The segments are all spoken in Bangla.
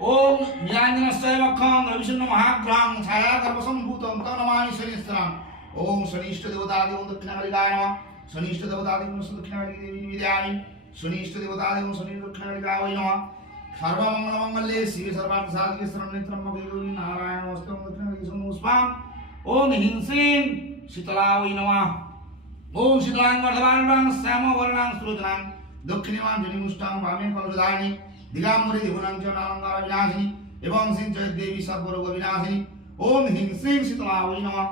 ओम न्यायनस्य वखं रविशन्न महाग्रहं छायागर्भसंभूतं तं नमामि शनिश्चरम् ओम शनिष्ठ देवतादेवं दक्षिणाकालिकाय नमः शनिष्ठ देवतादेवं दक्षिणाकालिकी देवी विद्यामि शनिष्ठ देवतादेवं शनि दक्षिणाकालिकाय वै नमः सर्वमंगलमंगल्ये शिवे सर्वार्थसाधिके शरण्ये त्र्यम्बके गौरी नारायण नमोस्तुते दक्षिणाकालिकी समूस्पां ओम हिंसीं शीतला वै नमः ओम शीतलां वर्धमानां श्यामवर्णां सुलोचनां दक्षिणीमां जनिमुष्टां वामे कलुधारिणी दिगाम्बरी देवनां च नालंकार विनाशिनी एवं सिंचय देवी सर्वरोग विनाशिनी ओम ह्रीं श्रीं शीतला वै नमः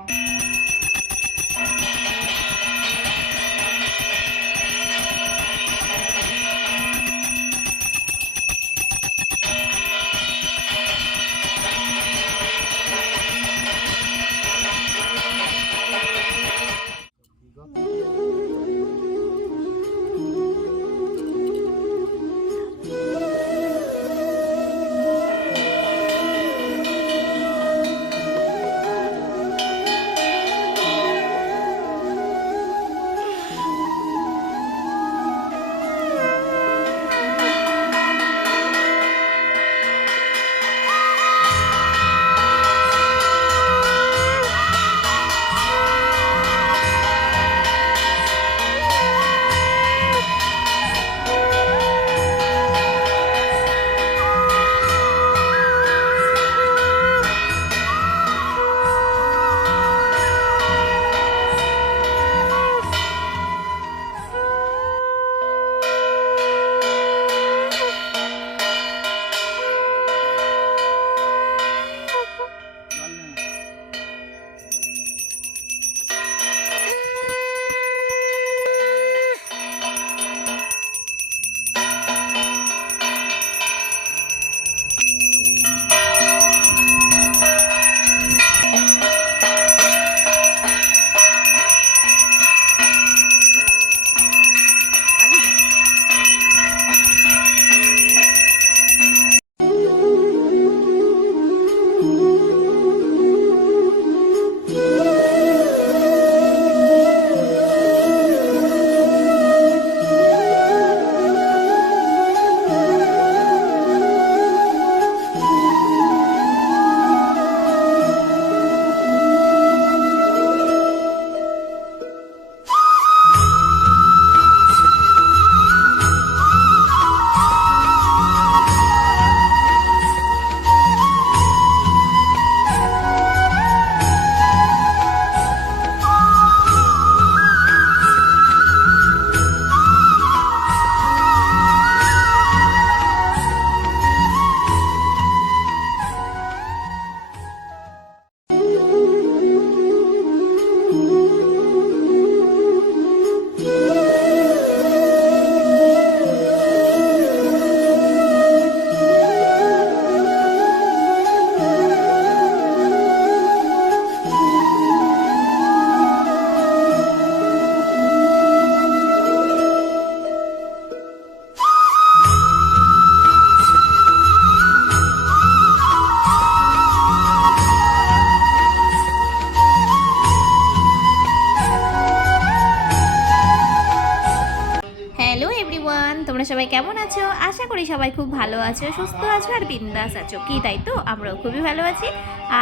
তোমরা সবাই কেমন আছো? আশা করি সবাই খুব ভালো আছো, সুস্থ আছো আর বিন্দাস আছো। কি তাই তো, আমরাও খুবই ভালো আছি।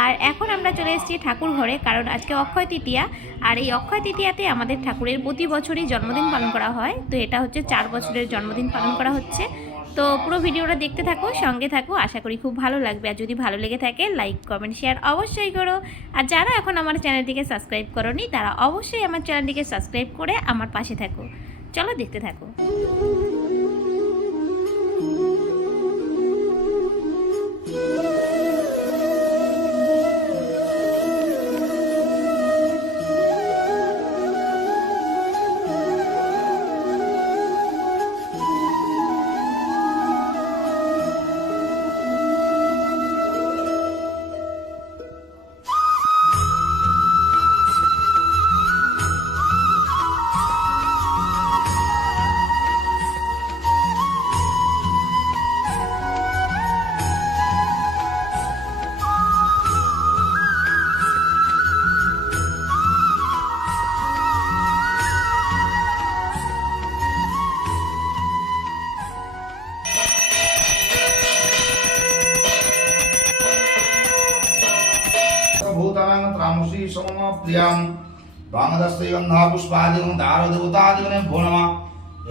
আর এখন আমরা চলে এসেছি ঠাকুর ঘরে, কারণ আজকে অক্ষয় তৃতীয়া। আর এই অক্ষয় তৃতীয়াতে আমাদের ঠাকুরের প্রতি বছরই জন্মদিন পালন করা হয়। তো এটা হচ্ছে 4 বছরের জন্মদিন পালন করা হচ্ছে। তো পুরো ভিডিওটা দেখতে থাকো, সঙ্গে থাকো, আশা করি খুব ভালো লাগবে। আর যদি ভালো লেগে থাকে লাইক কমেন্ট শেয়ার অবশ্যই করো। আর যারা এখন আমার চ্যানেলটিকে সাবস্ক্রাইব করোনি তারা অবশ্যই আমার চ্যানেলটিকে সাবস্ক্রাইব করে আমার পাশে থাকো। চলো দেখতে থাকো। तामसी समम प्रियम वांगदस्ते गंधा पुष्पादिगं दार देवतादिगं भो नमः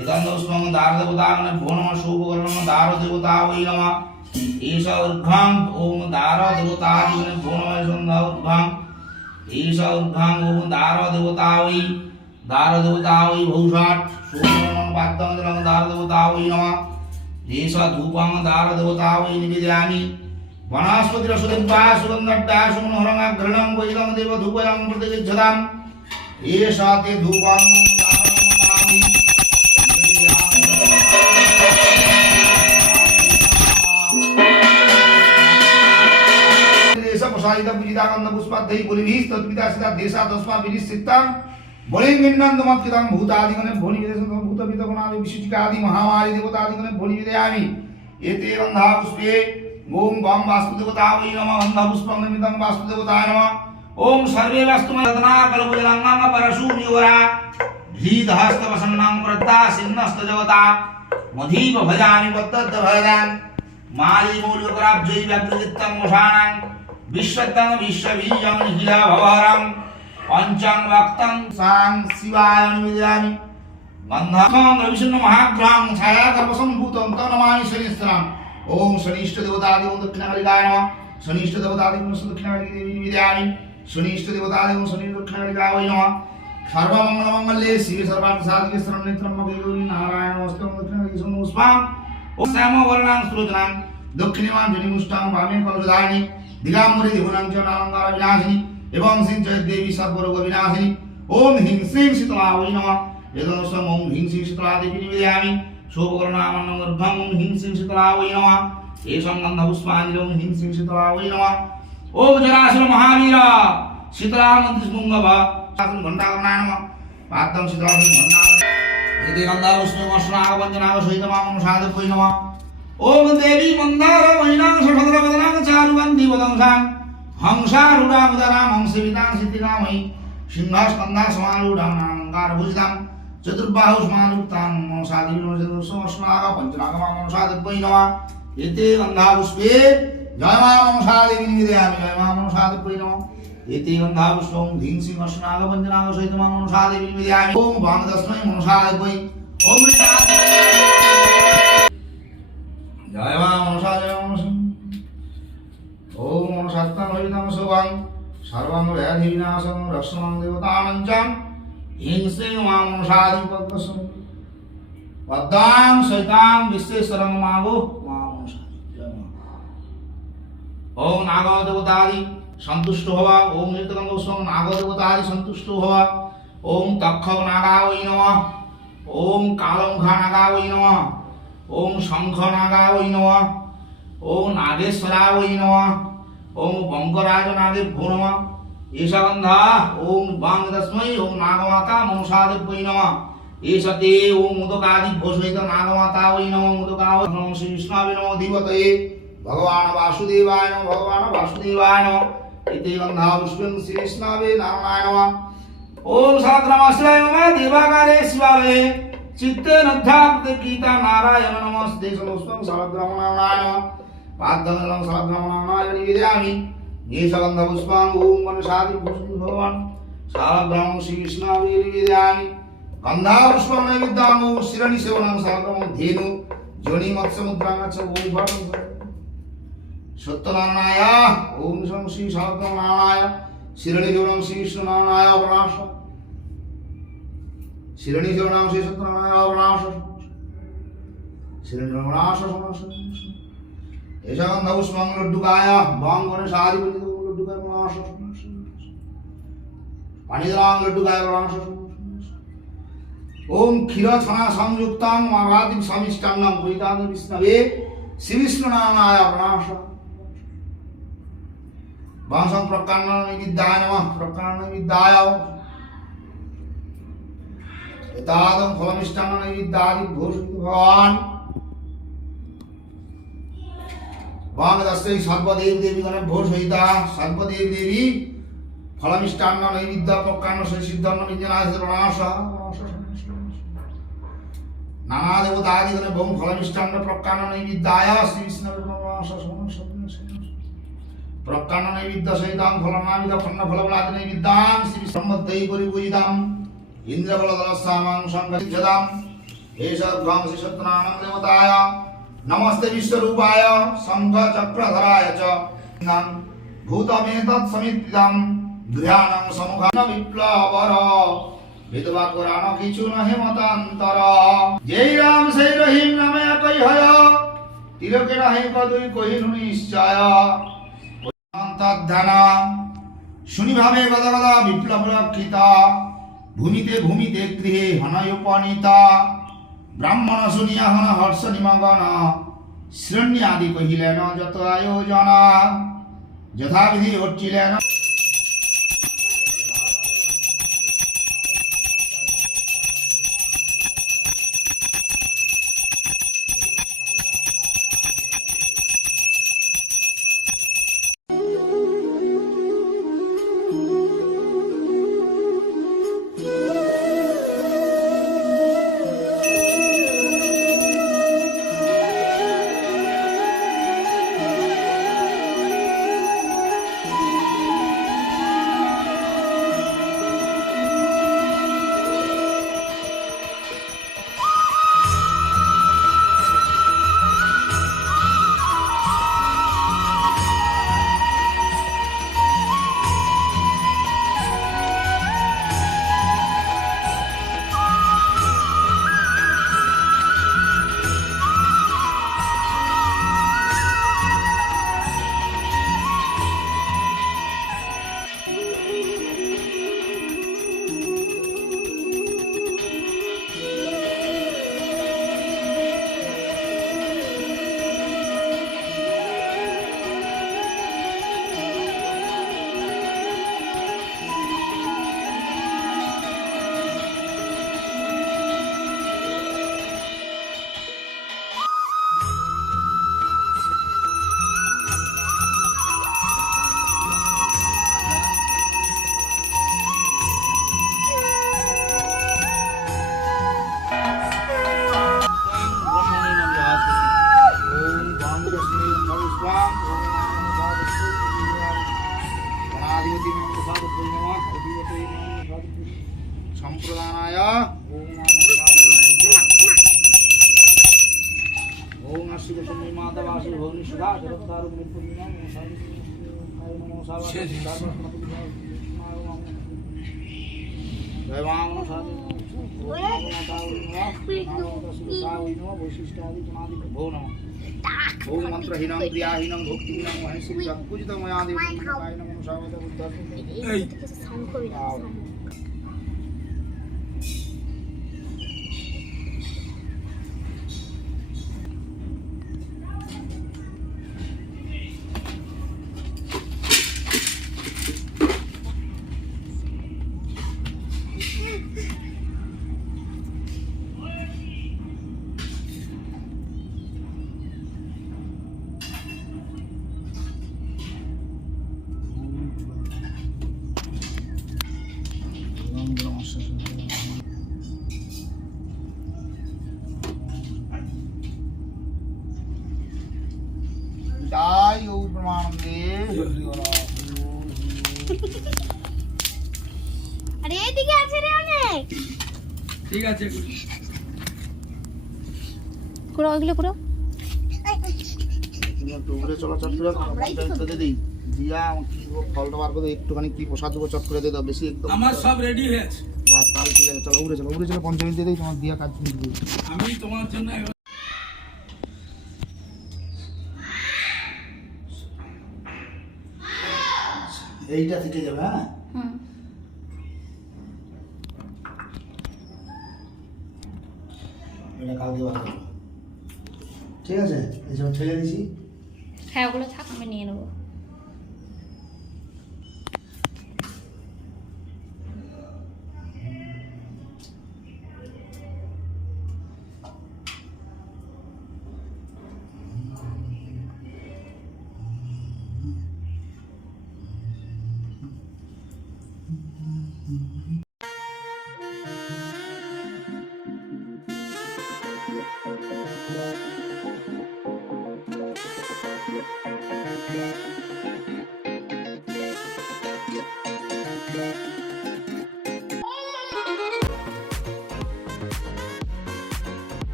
एतन्दोष्मं दार देवतादिगं भो नमः शुभकरणं दार देवता वै नमः ईश ऊर्ध्वं ओम दार देवतादिगं भो नमः संधा ऊर्ध्वं ईश ऊर्ध्वं ओम दार देवता वै भूषाट शुभकरणं वाद्यं दार देवता वै नमः ईश धूपं दार देवता वै निवेदयामि वनस्पतिरसुदेव्या सुगन्धट्टा सुमनोहरङ्गघृणं वैदं देवधूपयं प्रतिगच्छताम् एषा ते धूपां दानमतामि देशप्रसादितं विजिताकन्दपुष्पाद्धैः पुलिभिः तद्विदासिता देशादस्माभिरिसिक्तां बलिङ्गिन्नन्दमत्कृतं भूतादिगणे भोनिवेदसं भूतविदगुणादि विशिष्टिकादि महामारी देवतादिगणे भोनिवेदयामि एते गन्धा पुष्पे ओम वाम वास्तुदेवता वै नमः गन्धपुष्पं निमित्तं वास्तुदेवताय नमः ओम सर्वे वस्तुमदना कल्पजलांगांग परशुनिवरा धीधहस्तवसन्नां प्रत्ता सिन्नस्तजवता मधीप भजामि वत्तद्भयदान मालिमूलकराब्जै व्यापृतित्तं वशानां विश्वतं विश्वबीजं निखिला भवहरं पंचं वक्तं सां शिवाय निवेदयामि गन्धकं रविशन्न महाग्रां छायाकर्मसम्भूतं तं नमामि शनिस्त्रम् ओम शनिष्ठ देवतादि ओम दक्षिणालिकाय नमः शनिष्ठ देवतादि ओम दक्षिणालिकाय देवी निवेदयामि शनिष्ठ देवतादि ओम शनि दक्षिणालिकाय वै नमः सर्वमंगलमंगल्ये शिवे सर्वार्थसाधिके शरण्ये त्र्यम्बके गौरी नारायण नमस्ते ओम दक्षिणालिकाय सोमोस्वाम ओम श्यामवर्णां सुलोचनां दक्षिणेवां जनिमुष्टां वामे कलुधारिणी दिगाम्बरे देवनां च नालंकार विनाशिनी एवं सिंह देवी सर्वरोग विनाशिनी ओम ह्रीं श्रीं शीतला वै नमः एतदनुसारम् ओम ह्रीं श्रीं शीतला देवी निवेदयामि शोभकरणामन्नगर्भं ह्रीं श्रीं शीतला वै नमः एषं गन्धपुष्पाञ्जलिं ह्रीं श्रीं शीतला वै नमः ओम जरासुर महावीर शीतला मन्त्रिस्पुङ्गव शासन घण्टाकर्णाय नमः पादं शीतला घण्टा एते गन्धावस्मिमश्नागपञ्चनागसहितमां साधु वै नमः ओम देवी मन्दार वैनां षठद्रवदनां चारुवन्ति वदंसां हंसारूढां उदरां हंसवितां सिद्धिकामयि सिंहस्कन्धा समारूढां नामङ्कारभूषितां चतुर्बाहु समायुक्तां मनसादिविनोदसोष्णाग पञ्चनागमां मनसादिवै नमः एते गन्धापुष्पे जय मां मनसादेवी निवेदयामि जय मां मनसादिवै नमः एते गन्धापुष्पं ह्रीं श्रीं अश्नाग पञ्चनागसहितमां मनसादेवी निवेदयामि ओम वामदस्मै मनसादिवै ओम जय मां मनसादेवी ओम मनसात्तं हरितं शुभं सर्वं व्याधिविनाशं रक्षणं देवतानां च ह्रीं श्रीं वां मनसादिपद्मसं पद्मां सहितां विश्वेश्वरं मागो वां मनसादि ओम नाग देवतादि संतुष्ट भव ओम नित्यगन्धोस्वं नाग देवतादि संतुष्ट भव ओम तक्षक नागा वै नमः ओम कालमुखा नागा वै नमः ओम शंख नागा वै नमः ओम नागेश्वरा वै नमः ओम बंकराज नागे भो नमः एषा गन्धा ओम वांगदस्मै ओम नागमाता मनसादिवै नमः एष ते ओम मुदकादि भोषयित नागमाता वै नमः मुदकावै नमः श्री विष्णवे नमो धीमतये भगवान् वासुदेवाय नमः भगवान् वासुदेवाय नमः एते गन्धा पुष्पं श्री विष्णवे नारायणाय नमः ओम सहस्रनामाय नमः देवागारे शिवालये चित्ते नध्याप्ते गीता नारायण नमस्ते समस्तं सहस्रनामाय नमः पादं सहस्रनामाय निवेदयामि येषगन्धपुष्पां ओम मनसादिभूषितं भगवान् सालग्रामं श्रीकृष्णावे निवेदयामि गन्धापुष्पं नैवेद्यां ओम शिरणिसेवनं सालग्रामं धेनु जोनिमत्समुद्रां च ओम भटं सत्यनारायणाय ओम श्री सालग्रामनारायणाय शिरणिसेवनं श्रीकृष्णनारायणाय प्रणाश शिरणिसेवनं श्री सत्यनारायणाय प्रणाश शिरणिसेवनाश एषा गन्धपुष्पं लड्डुकाय वांगने सादिपतितो लड्डुकाय प्रणाश पाणिद्रां लड्डुकाय प्रणाश ओम क्षीरछना संयुक्तां माघादिं समिष्टान्नं पुरितां विष्णवे श्रीविष्णुनारायणाय प्रणाश वांसं प्रकाण्डनिविद्याय नमः प्रकाण्डनिविद्याय एतादं फलमिष्टान्ननैवेद्यादि घोषित भगवान् वांगदस्यै सर्वदेव देवी गणे भोषयिता सर्वदेव देवी फलमिष्टान्न नैवेद्य प्रकाण्ड सिद्धन्न व्यञ्जनाय प्रणाश नाना देवतादि गणे बहु फलमिष्टान्न प्रकाण्ड नैवेद्याय श्री विष्णवे प्रणाश প্রকান্ন নৈবিদ্য সহিতাং ফলনামিদ খন্ন ফলবলাদ নৈবিদ্যাং শ্রী সম্মদ্দৈ পরিপূজিতাম ইন্দ্রবলদলস্যামাং সংগতিজদাম এষদ্ভং শ্রী সত্যনারায়ণ দেবতায় নমস্তে বিশ্বরূপায় শঙ্খ চক্রধরায় চ নং ভূতমেতৎ সমিতিদম ধ্যানং সমুখান বিপ্লবর বিধবা কোরআন কিছু নহে মতান্তর যেই রাম সেই রহিম নামে একই হয় তিলকে নাহি কদুই কহিনু নিশ্চয় অন্তর্ধান শুনিভাবে গদা গদা বিপ্লব রক্ষিতা ভূমিতে ভূমিতে গৃহে হনয় উপনীতা ব্রাহ্মণ শুনিয়া হন হর্ষ নিমগন শ্রণ্যাদি কহিলেন যত আয়োজনা যথাবিধি হচ্ছিলেন সম্প্রদানায় ওম আশিব শনি মাতা বাসি ভগ্নি সুধা জগত্তারু পূর্ণিমা নমো জয় মা নমো সাধু বৈশিষ্ট্যাদি গুণাদি ভো নমঃ ওম মন্ত্রহীনং ক্রিয়াহীনং ভক্তিহীনং মহেশী পূজিতময়া দেবী নমো সাবত বুদ্ধ জয় ও প্রমানন্দে আরে এদিকে আছে রে অনেক ঠিক আছে কুড়ো ওইগুলো কুড়ো টুকরে চলা চট করে পঞ্চায়েত দিই দিয়া ফলটা বার করে একটুখানি কি প্রসাদ দেবো চট করে দিয়ে দাও বেশি একদম আমার সব রেডি হয়ে আছে বাস তাহলে ঠিক আছে চলো উড়ে চলো পঞ্চায়েত দিয়ে দিই তোমার দিয়া কাজ শুরু করবো আমি তোমার জন্য এইটা থেকে যাবে হ্যাঁ এটা কালকে বার করবো ঠিক আছে এইসব ঠেলে দিছি হ্যাঁ ওগুলো থাক আমি নিয়ে নেবো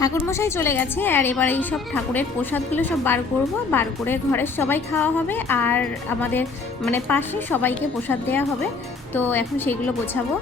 ঠাকুরমশাই চলে গেছে আর এবার এই সব ঠাকুরের প্রসাদগুলো সব বার করব, বার করে ঘরের সবাই খাওয়া হবে আর আমাদের মানে পাশে সবাইকে প্রসাদ দেওয়া হবে। তো এখন সেগুলো গোছাবো।